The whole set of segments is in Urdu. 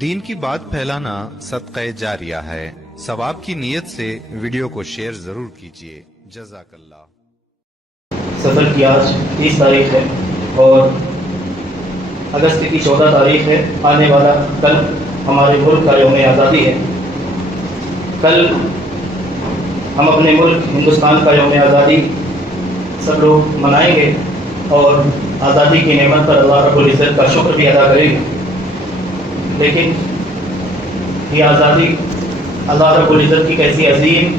دین کی بات پھیلانا صدقہ جاریہ ہے۔ ثواب کی نیت سے ویڈیو کو شیئر ضرور کیجیے۔ جزاک اللہ۔ سفر کی آج 30 تاریخ ہے اور اگست کی 14 تاریخ ہے۔ آنے والا کل ہمارے ملک کا یوم آزادی ہے۔ کل ہم اپنے ملک ہندوستان کا یوم آزادی سب لوگ منائیں گے اور آزادی کی نعمت پر اللہ رب العزت کا شکر بھی ادا کریں گے۔ لیکن یہ آزادی اللہ رب العزت کی کیسی عظیم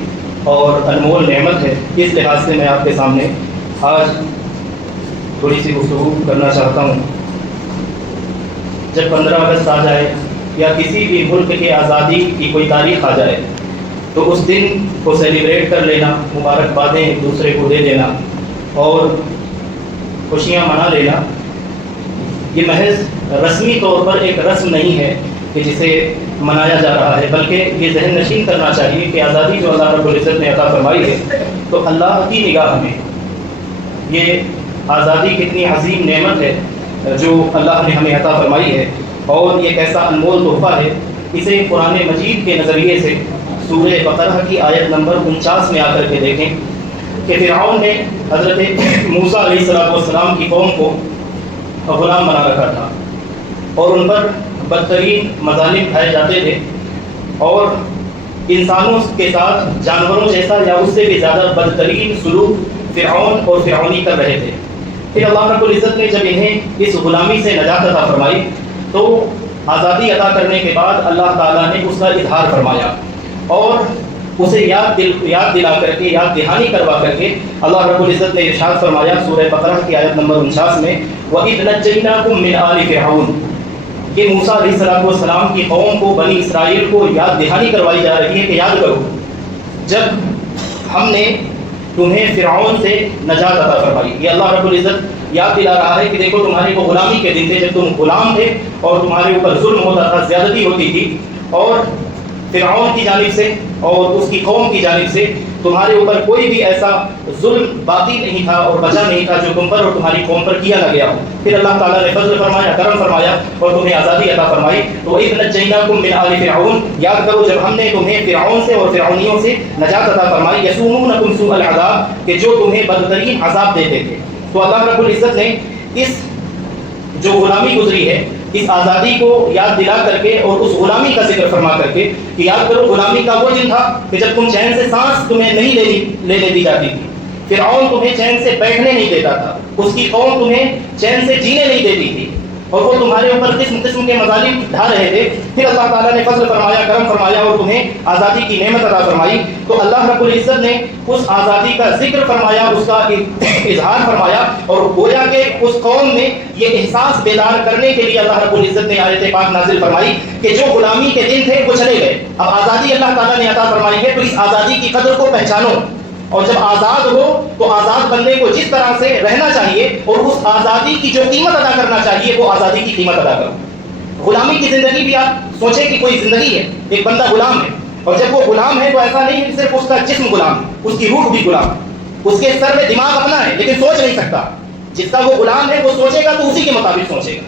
اور انمول نعمت ہے، اس لحاظ سے میں آپ کے سامنے آج تھوڑی سی گفتگو کرنا چاہتا ہوں۔ جب 15 اگست آ جائے یا کسی بھی ملک کے آزادی کی کوئی تاریخ آ جائے تو اس دن کو سیلیبریٹ کر لینا، مبارکبادیں ایک دوسرے کو دے دینا اور خوشیاں منا لینا، یہ محض رسمی طور پر ایک رسم نہیں ہے کہ جسے منایا جا رہا ہے، بلکہ یہ ذہن نشین کرنا چاہیے کہ آزادی جو اللہ رب العزت نے عطا فرمائی ہے تو اللہ کی نگاہ میں یہ آزادی کتنی عظیم نعمت ہے جو اللہ نے ہمیں عطا فرمائی ہے، اور یہ کیسا انمول تحفہ ہے۔ اسے قرآن مجید کے نظریے سے سورہ بقرہ کی آیت نمبر 49 میں آ کر کے دیکھیں کہ فرعون نے حضرت موسیٰ علیہ السلام کی قوم کو غلام بنا رکھا تھا اور ان پر بدترین مظالم ڈھائے جاتے تھے، اور انسانوں کے ساتھ جانوروں جیسا یا اس سے بھی زیادہ بدترین سلوک فرعون اور فرعونی کر رہے تھے۔ پھر اللہ رب العزت نے جب انہیں اس غلامی سے نجات عطا فرمائی تو آزادی عطا کرنے کے بعد اللہ تعالیٰ نے اس کا اظہار فرمایا اور اسے یاد دلا کر کے، یاد دہانی کروا کر کے اللہ رب العزت نے ارشاد فرمایا سورہ بقرہ کی آیت نمبر 49 میں وَإِذْ نَجَّيْنَاكُم مِّنْ آلِ فِرْعَوْنَ۔ یہ موسیٰ علیہ السلام کی قوم کو، بنی اسرائیل کو یاد دہانی کروائی جا رہی ہے کہ یاد کرو جب ہم نے تمہیں فرعون سے نجات عطا فرمائی۔ یہ اللہ رب العزت یاد دلا رہا ہے کہ دیکھو تمہارے وہ غلامی کے دن تھے جب تم غلام تھے اور تمہارے اوپر ظلم ہوتا تھا، زیادتی ہوتی تھی، اور فرعون کی جانب سے اور اس کی قوم کی جانب سے تمہارے اوپر کوئی بھی ایسا ظلم باقی نہیں تھا اور بچا نہیں تھا جو تم پر اور تمہاری قوم پر کیا نہ گیا ہو۔ پھر اللہ تعالیٰ نے فضل فرمایا، کرم فرمایا اور تمہیں آزادی عطا فرمائی۔ تو وَإِذْ نَجَّيْنَاكُم مِّنْ آلِ فِرْعَوْنَ، یاد کرو جب ہم نے تمہیں فرعون سے اور فرعونیوں سے نجات عطا فرمائی، يَسُومُونَكُمْ سُوءَ الْعَذَابِ، کہ جو تمہیں بدترین عذاب دیتے تھے۔ تو اللہ رب العزت نے اس جو غلامی گزری ہے اس آزادی کو یاد دلا کر کے اور اس غلامی کا ذکر فرما کر کے کہ یاد کرو غلامی کا وہ دن تھا کہ جب تم چین سے سانس تمہیں نہیں لینے دی جاتی تھی، فرعون تمہیں چین سے بیٹھنے نہیں دیتا تھا، اس کی قوم تمہیں چین سے جینے نہیں دیتی تھی اور وہ تمہارے اوپر قسم قسم کے مظالم ڈھا رہے تھے۔ پھر اللہ تعالیٰ نے فضل فرمایا، کرم فرمایا اور تمہیں آزادی کی نعمت عطا فرمائی۔ تو اللہ رب العزت نے اس آزادی کا ذکر فرمایا، اس کا اظہار فرمایا، اور گویا کہ اس قوم میں یہ احساس بیدار کرنے کے لیے اللہ رب العزت نے آیت پاک نازل فرمائی کہ جو غلامی کے دن تھے وہ چلے گئے، اب آزادی اللہ تعالیٰ نے عطا فرمائی ہے، تو اس آزادی کی قدر کو پہچانو، اور جب آزاد ہو تو آزاد بندے کو جس طرح سے رہنا چاہیے اور اس آزادی کی جو قیمت ادا کرنا چاہیے وہ آزادی کی قیمت ادا کرو۔ غلامی کی زندگی بھی آپ سوچیں کہ کوئی زندگی ہے، ایک بندہ غلام ہے، اور جب وہ غلام ہے تو ایسا نہیں ہے کہ صرف اس کا جسم غلام ہے، اس کی روح بھی غلام ہے، اس کے سر میں دماغ اپنا ہے لیکن سوچ نہیں سکتا۔ جس کا وہ غلام ہے وہ سوچے گا تو اسی کے مطابق سوچے گا،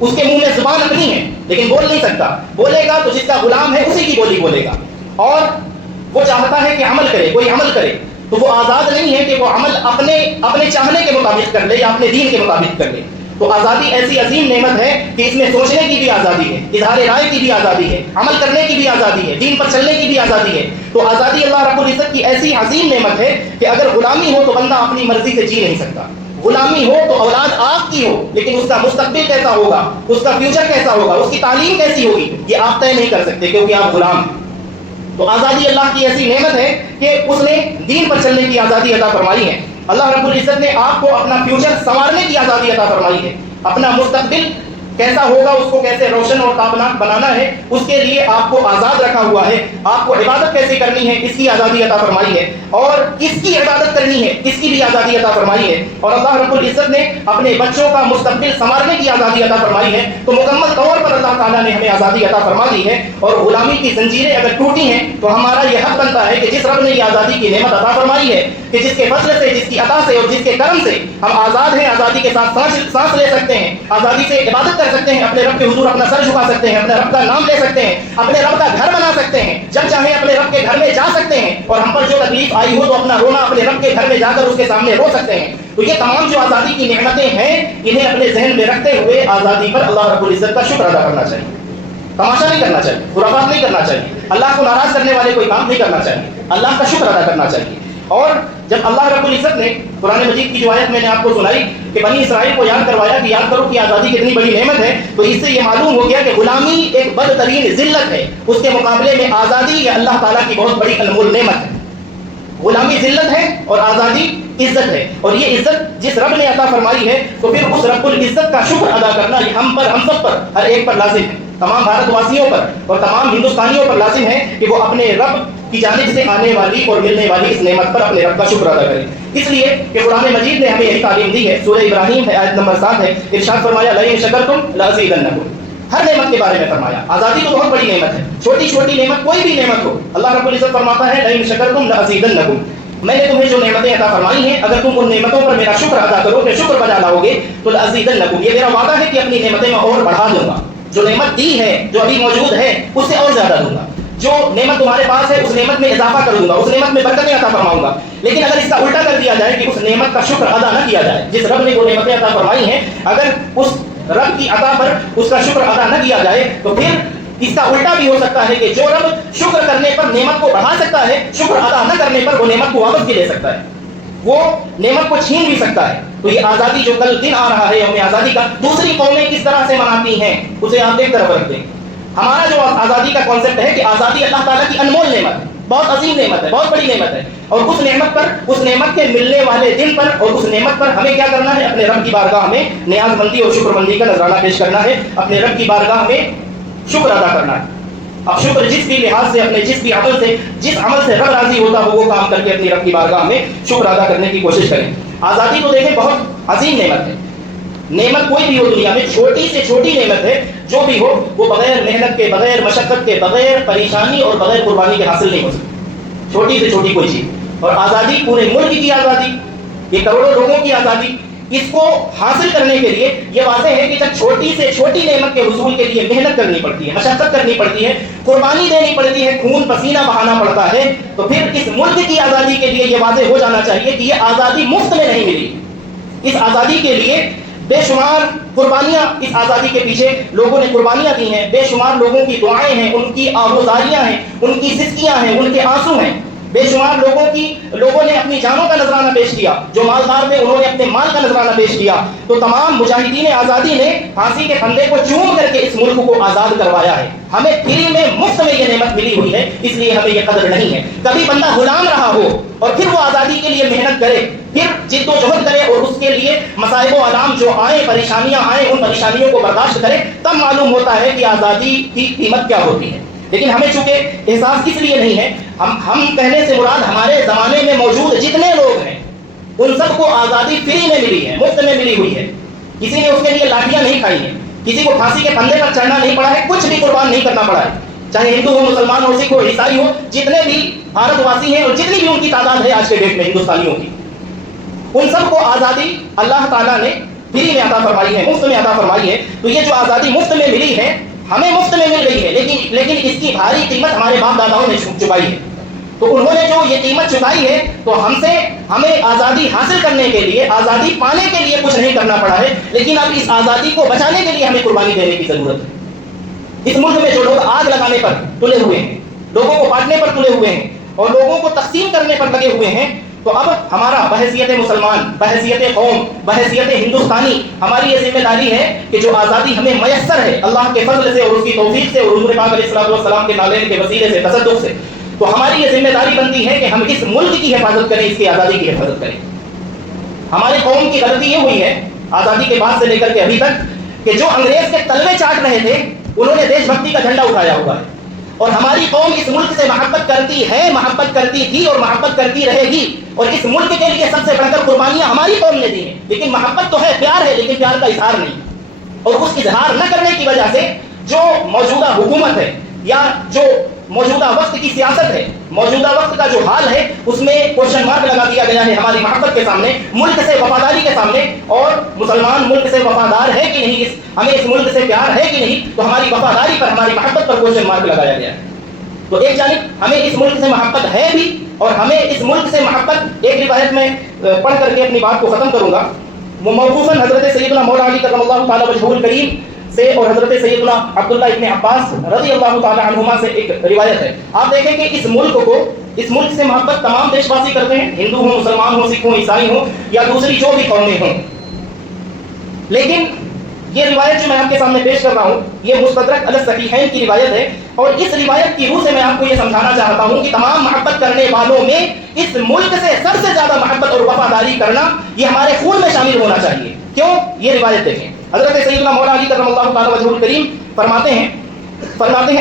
اس کے منہ میں زبان اپنی ہے لیکن بول نہیں سکتا، بولے گا تو جس کا غلام ہے اسی کی بولی بولے گا، اور وہ چاہتا ہے کہ عمل کرے، کوئی عمل کرے، تو وہ آزاد نہیں ہے کہ وہ عمل اپنے چاہنے کے مطابق کر لے یا اپنے دین کے مطابق کر لے۔ تو آزادی ایسی عظیم نعمت ہے کہ اس میں سوچنے کی بھی آزادی ہے، اظہار رائے کی بھی آزادی ہے، عمل کرنے کی بھی آزادی ہے، دین پر چلنے کی بھی آزادی ہے۔ تو آزادی اللہ رب العزت کی ایسی عظیم نعمت ہے کہ اگر غلامی ہو تو بندہ اپنی مرضی سے جی نہیں سکتا، غلامی ہو تو اولاد آپ کی ہو لیکن اس کا مستقبل کیسا ہوگا، اس کا فیوچر کیسا ہوگا، اس کی تعلیم کیسی ہوگی، یہ آپ طے نہیں کر سکتے کیونکہ آپ غلام ہیں۔ تو آزادی اللہ کی ایسی نعمت ہے کہ اس نے دین پر چلنے کی آزادی عطا فرمائی ہے۔ اللہ رب العزت نے آپ کو اپنا فیوچر سنوارنے کی آزادی عطا فرمائی ہے، اپنا مستقبل کیسا ہوگا اس کو کیسے روشن اور تابناک بنانا ہے اس کے لیے آپ کو آزاد رکھا ہوا ہے، آپ کو عبادت کیسے کرنی ہے اس کی آزادی عطا فرمائی ہے، اور کس کی عبادت کرنی ہے اس کی بھی آزادی عطا فرمائی ہے، اور اللہ رب العزت نے اپنے بچوں کا مستقبل سنوارنے کی آزادی عطا فرمائی ہے۔ تو مکمل طور پر اللہ تعالیٰ نے ہمیں آزادی عطا فرما دی ہے، اور غلامی کی زنجیریں اگر ٹوٹی ہیں تو ہمارا یہ حق بنتا ہے کہ جس رب نے یہ آزادی کی نعمت عطا فرمائی ہے کہ جس کے فضل سے، جس کی عطا سے اور جس کے کرم سے ہم آزاد ہیں, آزادی کے ساتھ سانس لے سکتے ہیں, آزادی سے عبادت کر سکتے ہیں, اپنے رب کے حضور اپنا سر جھکا سکتے ہیں, اپنے رب کا نام لے سکتے ہیں, اپنے رب کا گھر بنا سکتے ہیں, جب چاہیں اپنے رب کے گھر میں جا سکتے ہیں, اور ہم پر جو تکلیف آئی ہو تو اپنا رونا اپنے رب کے گھر میں جا کر اس کے سامنے رو سکتے ہیں. تو یہ تمام جو آزادی کی نعمتیں ہیں, انہیں اپنے ذہن میں رکھتے ہوئے آزادی پر اللہ رب العزت کا شکر ادا کرنا چاہیے. تماشا نہیں کرنا چاہیے, خرافات نہیں کرنا چاہیے, اللہ کو ناراض کرنے والے کوئی کام نہیں کرنا چاہیے, اللہ کا شکر ادا کرنا چاہیے. اور جب اللہ رب العزت نے قرآن مجید کی جو آیت میں نے آپ کو سنائی کہ بنی اسرائیل کو یاد کروایا کہ یاد کرو کہ آزادی کتنی بڑی نعمت ہے, تو اس سے یہ معلوم ہو گیا کہ غلامی ایک بدترین ذلت ہے, اس کے مقابلے میں آزادی یہ اللہ تعالیٰ کی بہت بڑی انمول نعمت ہے. غلامی ذلت ہے اور آزادی عزت ہے, اور یہ عزت جس رب نے عطا فرمائی ہے تو پھر اس رب العزت کا شکر ادا کرنا یہ ہم سب پر, ہر ایک پر لازم ہے, تمام بھارت واسیوں پر اور تمام ہندوستانیوں پر لازم ہے کہ وہ اپنے رب کی جانب سے آنے والی اور ملنے والی اس نعمت پر اپنے رب کا شکر ادا کریں. اس لیے کہ قرآن مجید نے ہمیں یہی تعلیم دی ہے. سورہ ابراہیم ہے, آیت نمبر 7 ہے, ارشاد فرمایا لئن شکرتم لازیدنکم. ہر نعمت کے بارے میں فرمایا. آزادی تو بہت بڑی نعمت ہے, چھوٹی چھوٹی نعمت کوئی بھی نعمت ہو, اللہ رب العزت فرماتا ہے لئن شکرتم لازیدنکم. میں نے تمہیں جو نعمتیں عطا فرمائی ہیں, اگر تم ان نعمتوں پر میرا شکر ادا کرو, کہ شکر بجا لاؤ گے, تو لازیدنکم, یہ میرا وعدہ ہے کہ اپنی نعمتیں میں اور بڑھا دوں گا. جو نعمت دی ہے, جو ابھی موجود ہے, اس سے اور زیادہ دوں گا. جو نعمت تمہارے پاس ہے اس نعمت میں اضافہ کر دوں گا, اس نعمت میں برکتیں عطا فرماؤں گا. لیکن اگر اس کا الٹا کر دیا جائے کہ اس نعمت کا شکر ادا نہ کیا جائے, جس رب نے وہ نعمتیں عطا فرمائی ہیں, اگر اس رب کی عطا پر اس کا شکر ادا نہ کیا جائے, تو پھر اس کا الٹا بھی ہو سکتا ہے کہ جو رب شکر کرنے پر نعمت کو بڑھا سکتا ہے, شکر ادا نہ کرنے پر وہ نعمت کو واپس بھی لے سکتا ہے, وہ نعمت کو چھین بھی سکتا ہے. تو یہ آزادی جو کل دن آ رہا ہے یوم آزادی کا, دوسری قومیں کس طرح سے مناتی ہیں اسے آپ ایک طرف رکھ دیں. ہمارا جو آزادی کا کانسیپٹ ہے کہ آزادی اللہ تعالیٰ کی انمول نعمت ہے, بہت عظیم نعمت ہے, بہت بڑی نعمت ہے, اور اس نعمت پر, اس نعمت کے ملنے والے دن پر, اور اس نعمت پر ہمیں کیا کرنا ہے, اپنے رب کی بارگاہ میں نیاز مندی اور شکر مندی کا نذرانہ پیش کرنا ہے, اپنے رب کی بارگاہ میں شکر ادا کرنا ہے. اب شکر جس بھی لحاظ سے, اپنے جس بھی عمل سے, جس عمل سے رب راضی ہوتا ہو وہ کام کر کے اپنی رب کی بارگاہ میں شکر ادا کرنے کی کوشش کریں. آزادی تو دیکھیں بہت عظیم نعمت ہے. نعمت کوئی بھی ہو دنیا میں, چھوٹی سے چھوٹی نعمت ہے, جو بھی ہو وہ بغیر محنت کے, بغیر مشقت کے, بغیر پریشانی اور بغیر قربانی کے حاصل نہیں ہو سکتی, چھوٹی سے چھوٹی کوئی چیز. اور آزادی پورے ملک کی آزادی, یہ کروڑوں لوگوں کی آزادی, اس کو حاصل کرنے کے لیے یہ واضح ہے کہ جب چھوٹی سے چھوٹی نعمت کے حصول کے لیے محنت کرنی پڑتی ہے, مشقت کرنی پڑتی ہے, قربانی دینی پڑتی ہے, خون پسینہ بہانا پڑتا ہے, تو پھر اس ملک کی آزادی کے لیے یہ واضح ہو جانا چاہیے کہ یہ آزادی مفت میں نہیں ملی. اس آزادی کے لیے بے شمار قربانیاں, اس آزادی کے پیچھے لوگوں نے قربانیاں دی ہیں, بے شمار لوگوں کی دعائیں ہیں, ان کی آہوزاریاں ہیں, ان کی سسکیاں ہیں, ان کے آنسو ہیں, بے شمار لوگوں نے اپنی جانوں کا نذرانہ پیش کیا, جو مالدار تھے انہوں نے اپنے مال کا نذرانہ پیش کیا. تو تمام مجاہدین آزادی نے پھانسی کے پھندے کو چوم کر کے اس ملک کو آزاد کروایا ہے. ہمیں فری میں, مفت میں یہ نعمت ملی ہوئی ہے, اس لیے ہمیں یہ قدر نہیں ہے. کبھی بندہ غلام رہا ہو اور پھر وہ آزادی کے لیے محنت کرے, پھر جد و جہد کرے, اور اس کے لیے مصائب و آلام جو آئیں, پریشانیاں آئیں, ان پریشانیوں کو برداشت کرے, تب معلوم ہوتا ہے کہ آزادی کی قیمت کیا ہوتی ہے. لیکن ہمیں چونکہ احساس اس لیے نہیں ہے, ہم کہنے سے مراد ہمارے زمانے میں موجود جتنے لوگ ہیں ان سب کو آزادی فری میں ملی ہے, مفت میں ملی ہوئی ہے. کسی نے اس کے لیے لاٹیاں نہیں کھائی ہیں, کسی کو پھانسی کے پھندے پر چڑھنا نہیں پڑا ہے, کچھ بھی قربان نہیں کرنا پڑا ہے, چاہے ہندو ہو, مسلمان ہو, سکھ ہو, عیسائی ہو, جتنے بھی بھارت واسی ہیں اور جتنی بھی ان کی تعداد ہے آج کے ڈیٹ میں ہندوستانیوں کی, ان سب کو آزادی اللہ تعالیٰ نے فری میں عطا فرمائی ہے, مفت میں عطا فرمائی ہے. تو یہ جو آزادی مفت میں ملی ہے, ہمیں مفت میں مل گئی ہے, لیکن اس کی بھاری قیمت ہمارے باپ داداؤں نے چکائی ہے. تو انہوں نے جو یہ قیمت چکائی ہے, تو ہمیں آزادی حاصل کرنے کے لیے, آزادی پانے کے لیے کچھ نہیں کرنا پڑا ہے, لیکن اب اس آزادی کو بچانے کے لیے ہمیں قربانی دینے کی ضرورت ہے. اس ملک میں جو لوگ آگ لگانے پر تلے ہوئے ہیں, لوگوں کو بانٹنے پر تلے ہوئے ہیں, اور لوگوں کو تقسیم کرنے پر لگے ہوئے ہیں, تو اب ہمارا بحیثیت مسلمان, بحیثیت قوم, بحیثیت ہندوستانی, ہماری یہ ذمہ داری ہے کہ جو آزادی ہمیں میسر ہے اللہ کے فضل سے اور اس کی توفیق سے اور حضور پاک علیہ السلام کے نالین کے وسیلے سے, تصدق سے, تو ہماری یہ ذمہ داری بنتی ہے کہ ہم اس ملک کی حفاظت کریں, اس کی آزادی کی حفاظت کریں. ہماری قوم کی غلطی یہ ہوئی ہے آزادی کے بعد سے لے کر کے ابھی تک کہ جو انگریز کے تلوے چاٹ رہے تھے انہوں نے دیش بھکتی کا جھنڈا اٹھایا ہوا ہے, اور ہماری قوم اس ملک سے محبت کرتی ہے, محبت کرتی تھی اور محبت کرتی رہے گی, اور اس ملک کے لیے سب سے بڑھ کر قربانیاں ہماری قوم نے دی ہیں. لیکن محبت تو ہے, پیار ہے, لیکن پیار کا اظہار نہیں, اور اس اظہار نہ کرنے کی وجہ سے جو موجودہ حکومت ہے یا جو موجودہ وقت کی سیاست ہے، موجودہ وقت کا جو حال ہے اس میں کوشچن مارک لگا دیا گیا ہے ہماری محبت کے سامنے، ملک سے وفاداری کے سامنے، اور مسلمان ملک سے وفادار ہے کہ نہیں، ہمیں اس ملک سے پیار ہے کہ نہیں، تو ہماری وفاداری پر، ہماری محبت پر کوشچن مارک لگایا گیا ہے۔ تو ایک جانب ہمیں اس ملک سے محبت ہے بھی، اور ہمیں اس ملک سے محبت، ایک روایت میں پڑھ کر کے اپنی بات کو ختم کروں گا، وہ موقوفاً حضرت سیدنا مولا علی کرم اللہ تعالیٰ وجہہ الکریم سے اور حضرت سیدنا عبداللہ ابن عباس رضی اللہ تعالیٰ عنہما سے ایک روایت ہے۔ آپ دیکھیں کہ اس ملک سے محبت تمام دیش واسی کرتے ہیں، ہندو ہوں، مسلمان ہوں، سکھ ہوں، عیسائی ہوں، یا دوسری جو بھی قومیں ہوں، لیکن یہ روایت جو میں آپ کے سامنے پیش کر رہا ہوں یہ مستدرک علی الصحیحین کی روایت ہے، اور اس روایت کی روح سے میں آپ کو یہ سمجھانا چاہتا ہوں کہ تمام محبت کرنے والوں میں اس ملک سے سب سے زیادہ محبت اور وفاداری کرنا یہ ہمارے خون میں شامل ہونا چاہیے۔ کیوں؟ یہ روایت دیکھیں، حضرت سیدنا مولا علی کرم اللہ تعالیٰ وجہہ الکریم فرماتے ہیں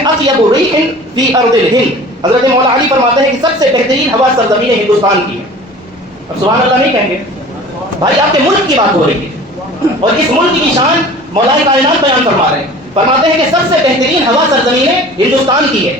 اطیب ریح فی ارض الہند، حضرت مولا علی فرماتے ہیں کہ سب سے بہترین ہوا سرزمین ہندوستان کی ہے۔ اب سبحان اللہ نہیں کہیں گے بھائی، آپ کے ملک کی بات ہو رہی ہے، اور اس ملک کی شان مولا کائنات بیان فرما رہے ہیں، فرماتے ہیں کہ سب سے بہترین ہوا سرزمین ہندوستان کی ہے۔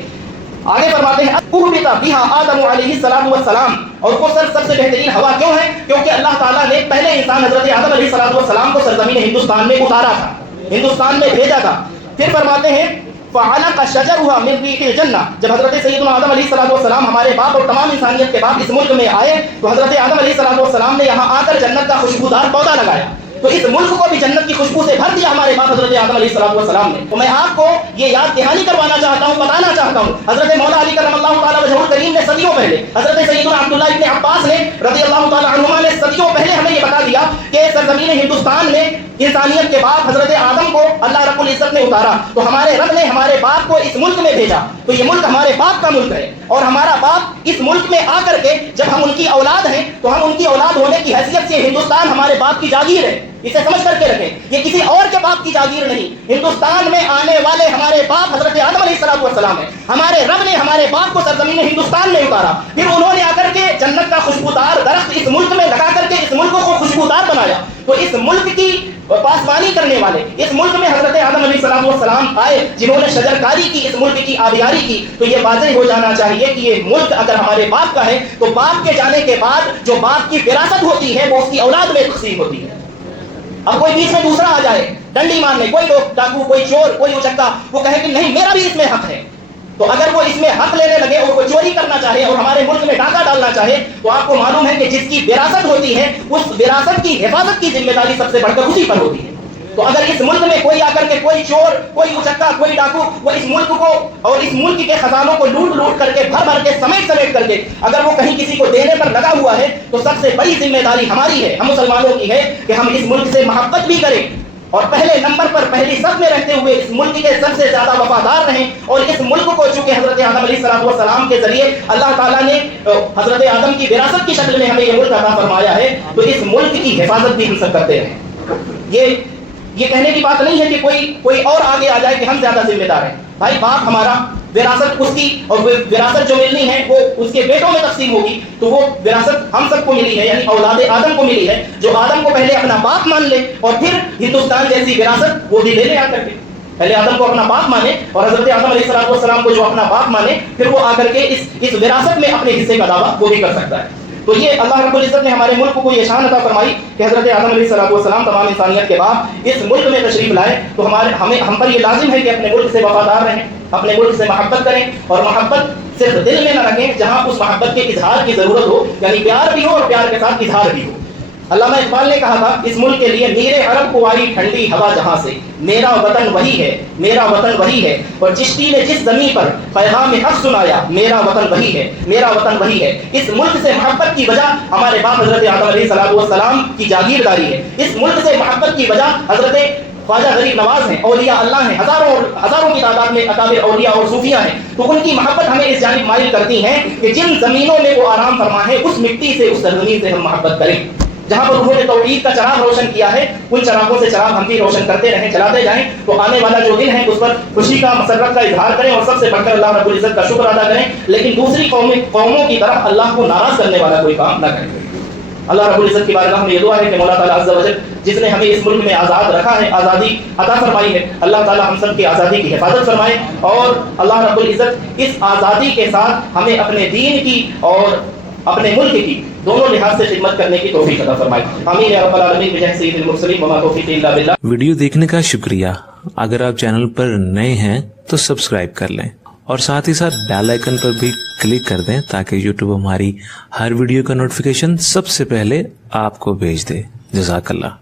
آگے فرماتے ہیں اہبط بہا آدم علیہ الصلوۃ والسلام، اور وہ سب سے بہترین ہوا کیوں ہے؟ کیونکہ اللہ تعالیٰ نے پہلے انسان حضرت آدم علیہ الصلوۃ والسلام کو سرزمین ہندوستان میں اتارا تھا، ہندوستان میں بھیجا تھا۔ پھر فرماتے ہیں فعلق شجرها من ریح الجنہ، جب حضرت سیدنا آدم علیہ الصلوۃ والسلام ہمارے باپ اور تمام انسانیت کے باپ اس ملک میں آئے تو حضرت آدم علیہ الصلوۃ والسلام نے یہاں آ کر جنت کا خوشبودار پودا لگایا، تو اس ملک کو بھی جنت کی خوشبو سے بھر دیا ہمارے باپ حضرت آدم علیہ الصلوۃ والسلام نے۔ تو میں آپ کو یہ یاد دہانی کروانا چاہتا ہوں، بتانا چاہتا ہوں، حضرت مولا علی کرم اللہ تعالیٰ وجہہ الکریم نے صدیوں پہلے، حضرت سیدنا عبداللہ ابن عباس نے رضی اللہ تعالیٰ عنہما نے صدیوں پہلے ہمیں یہ بتا دیا کہ سرزمین ہندوستان میں انسانیت کے باپ حضرت آدم کو اللہ رب العزت نے اتارا، تو ہمارے رب نے ہمارے باپ کو اس ملک میں بھیجا، تو یہ ملک ہمارے باپ کا ملک ہے، اور ہمارا باپ اس ملک میں آ کر کے جب ہم ان کی اولاد ہیں تو ہم ان کی اولاد ہونے کی حیثیت سے ہندوستان ہمارے باپ کی جاگیر ہے، اسے سمجھ کر کے رکھیں، یہ کسی اور کے باپ کی جاگیر نہیں، ہندوستان میں آنے والے ہمارے باپ حضرت آدم علیہ الصلوۃ والسلام ہے، ہمارے رب نے ہمارے باپ کو سرزمین ہندوستان میں اتارا، پھر انہوں نے آ کر کے جنت کا خوشبودار درخت اس ملک میں لگا کر کے اس ملک کو خوشبودار بنایا، تو اس ملک کی پاسبانی کرنے والے اس ملک میں حضرت آدم علیہ الصلوۃ والسلام آئے جنہوں نے شجرکاری کی، اس ملک کی آبیاری کی، تو یہ واضح ہو جانا چاہیے کہ یہ ملک اگر ہمارے باپ کا ہے تو باپ کے جانے کے بعد جو باپ کی وراثت ہوتی ہے وہ اس کی اولاد میں تقسیم ہوتی ہے۔ اب کوئی بیچ میں دوسرا آ جائے ڈنڈی مارنے، کوئی لوگ ڈاکو، کوئی چور، کوئی اچکا، وہ کہے کہ نہیں میرا بھی اس میں حق ہے، تو اگر وہ اس میں حق لینے لگے اور وہ چوری کرنا چاہے اور ہمارے ملک میں ڈاکہ ڈالنا چاہے تو آپ کو معلوم ہے کہ جس کی وراثت ہوتی ہے اس وراثت کی حفاظت کی ذمہ داری سب سے بڑھ کر اسی پر ہوتی ہے۔ تو اگر اس ملک میں کوئی آ کر کے کوئی چور، کوئی اچکا، کوئی ڈاکو وہ اس ملک کو اور اس ملک کے خزانوں کو لوٹ کر کے بھر کے سمیٹ کر کے اگر وہ کہیں کسی کو دینے پر لگا ہوا ہے تو سب سے بڑی ذمہ داری ہماری ہے، ہم مسلمانوں کی ہے کہ ہم اس ملک سے محبت بھی کریں اور پہلے نمبر پر پہلی صف میں رہتے ہوئے اس ملک کے سب سے زیادہ وفادار رہیں، اور اس ملک کو چونکہ حضرت آدم علیہ الصلوۃ والسلام کے ذریعے اللہ تعالیٰ نے حضرت آدم کی وراثت کی شکل میں ہمیں یہ ملک عطا فرمایا ہے، تو اس ملک کی حفاظت بھی ہم سب کرتے رہیں۔ یہ کہنے کی بات نہیں ہے کہ کوئی اور آگے آ جائے کہ ہم زیادہ ذمہ دار ہیں، بھائی باپ ہمارا، وراثت اس کی، اور وراثت جو ملنی ہے وہ اس کے بیٹوں میں تقسیم ہوگی، تو وہ وراثت ہم سب کو ملی ہے، یعنی اولاد آدم کو ملی ہے، جو آدم کو پہلے اپنا باپ مان لے اور پھر ہندوستان جیسی وراثت وہ بھی لے لے آ کر کے، پہلے آدم کو اپنا باپ مانے اور حضرت آدم علیہ الصلوۃ والسلام کو جو اپنا باپ مانے پھر وہ آ کر کے اس وراثت میں اپنے حصے کا دعویٰ وہ بھی کر سکتا ہے۔ تو یہ اللہ رب العزت نے ہمارے ملک کو یہ شان عطا فرمائی کہ حضرت آدم علیہ الصلوۃ والسلام تمام انسانیت کے باپ اس ملک میں تشریف لائے، تو ہم پر یہ لازم ہے کہ اپنے ملک سے وفادار رہیں، اپنے ملک سے محبت کریں، اور محبت صرف دل میں نہ رکھیں، جہاں اس محبت کے اظہار کی ضرورت ہو، یعنی پیار بھی ہو اور پیار کے ساتھ اظہار بھی ہو۔ علامہ اقبال نے کہا تھا اس ملک کے لیے میرے عرب کو آئی ٹھنڈی ہوا جہاں سے، میرا وطن وہی ہے، میرا وطن وہی ہے، اور چشتی نے جس زمین پر پیغام حق سنایا، میرا وطن وہی ہے، میرا وطن وہی ہے۔ اس ملک سے محبت کی وجہ ہمارے باپ حضرت آدم علیہ الصلوۃ والسلام کی جاگیرداری ہے، اس ملک سے محبت کی وجہ حضرت خواجہ غریب نواز ہیں، اولیاء اللہ ہیں، ہزاروں کی تعداد میں اکابر اولیاء اور صوفیاء ہیں، تو ان کی محبت ہمیں اس جانب مائل کرتی ہیں کہ جن زمینوں میں وہ آرام فرما ہے اس مٹی سے، اس سرزمین سے ہم محبت کریں، جہاں پر انہوں نے توحید کا چراغ روشن کیا ہے، ان چراغوں سے چراغ ہم بھی روشن کرتے رہیں، چلاتے جائیں، تو آنے والا جو دن ہے اس پر خوشی کا، مسرت کا اظہار کریں، اور سب سے بڑھ کر اللہ رب العزت کا شکر ادا کریں، لیکن دوسری قوموں کی طرف اللہ کو ناراض کرنے والا کوئی کام نہ کریں۔ اللہ رب العزت کی بارگاہ میں یہ دعا ہے کہ مولا تعالیٰ عز و جل جس نے ہمیں اس ملک میں آزاد رکھا ہے، آزادی عطا فرمائی ہے، اللہ تعالیٰ ہم سب کی آزادی کی حفاظت فرمائے، اور اللہ رب العزت اس آزادی کے ساتھ ہمیں اپنے دین کی اور اپنے ملک کی دونوں لحاظ سے خدمت کرنے کی توفیق عطا فرمائے، آمین یا رب العالمین بجاہ سید المرسلین وما توفیق الا باللہ۔ ویڈیو دیکھنے کا شکریہ۔ اگر آپ چینل پر نئے ہیں تو سبسکرائب کر لیں اور ساتھ ہی ساتھ بیل آئیکن پر بھی کلک کر دیں تاکہ یوٹیوب ہماری ہر ویڈیو کا نوٹیفیکیشن سب سے پہلے آپ کو بھیج دے۔ جزاک اللہ۔